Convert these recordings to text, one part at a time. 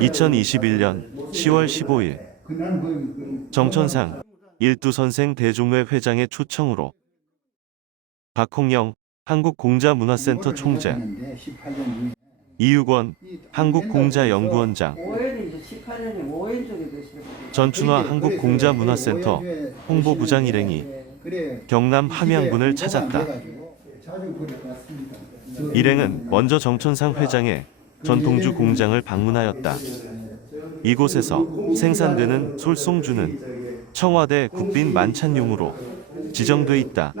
2021년 10월 15일 정천상 일두 선생 대종회 회장의 초청으로 박홍영 한국공자문화센터 총재 이육원 한국공자연구원장 오해는 이제 18년에 오해 쪽에 계시는 전춘화 한국공자문화센터 홍보부장 일행이 경남 함양군을 찾았다. 일행은 먼저 정천상 회장의 전통주 공장을 방문하였다. 이곳에서 생산되는 솔송주는 청와대 국빈 만찬용으로 지정돼 있다.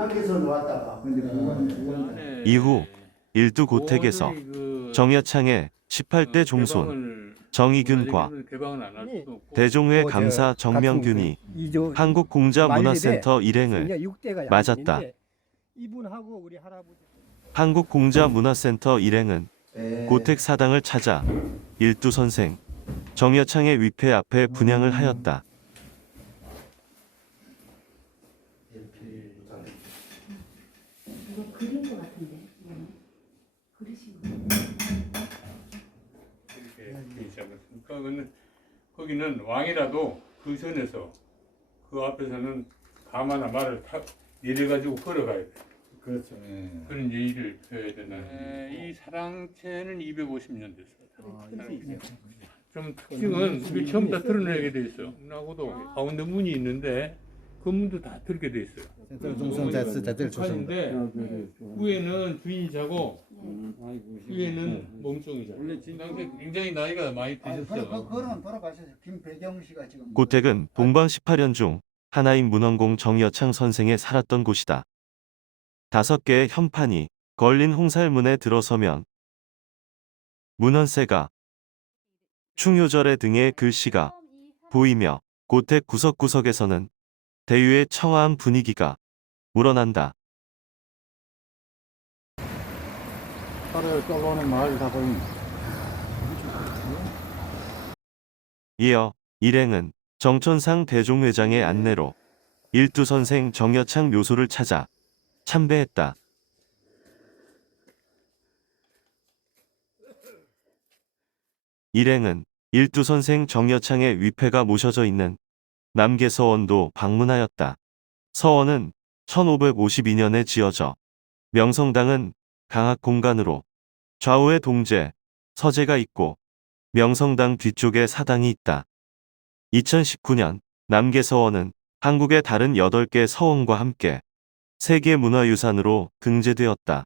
이후 일두 고택에서 정여창의 18대 종손 정의균과 대종회 감사 정명균이 한국공자문화센터 일행을 맞았다. 한국공자문화센터 일행은 고택 사당을 찾아 일두 선생 정여창의 위패 앞에 분양을 하였다. 이거 그린 거 같은데. 이거는. 그리신 거. 이렇게 돼 있지 않습니까? 그거는 거기는 왕이라도 그 전에서 그 앞에서는 가마나 말을 타, 내려가지고 걸어가야 돼. 그렇죠. 그런 예의를 표해야 된다. 이 사랑채는 250년 됐어요. 사랑채. 좀 특징은 이게 전부 다 드러내게 돼 있어. 나고도 가운데 문이 있는데 그 문도 다 들게 돼 있어요. 중성자스 자들 북한인데 위에는 주인이 자고 네. 위에는 멍청이 자. 원래 진당시 굉장히 나이가 많이 드셨어. 그거는 돌아가셔서 김배경 씨가 지금 고택은 동방 18연 중 하나인 문헌공 정여창 선생의 살았던 곳이다. 다섯 개의 현판이 걸린 홍살문에 들어서면 문헌세가 충효절의 등의 글씨가 보이며 고택 구석구석에서는 대유의 청아한 분위기가 우러난다. 팔을 마을. 이어 일행은 정천상 대종회장의 안내로 일두 선생 정여창 묘소를 찾아 참배했다. 일행은 일두 선생 정여창의 위패가 모셔져 있는 남계서원도 방문하였다. 서원은 1552년에 지어져 명성당은 강학 공간으로 좌우에 동제, 서재가 있고 명성당 뒤쪽에 사당이 있다. 2019년 남계서원은 한국의 다른 8개 서원과 함께 세계문화유산으로 등재되었다.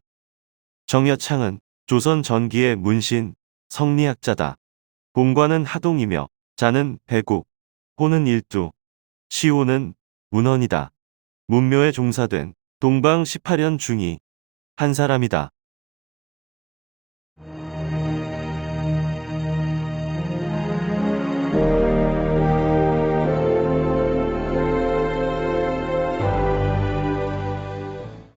정여창은 조선 전기의 문신, 성리학자다. 공관은 하동이며 자는 배국, 호는 일두, 시호는 문헌이다. 문묘에 종사된 동방 18연 중이 한 사람이다.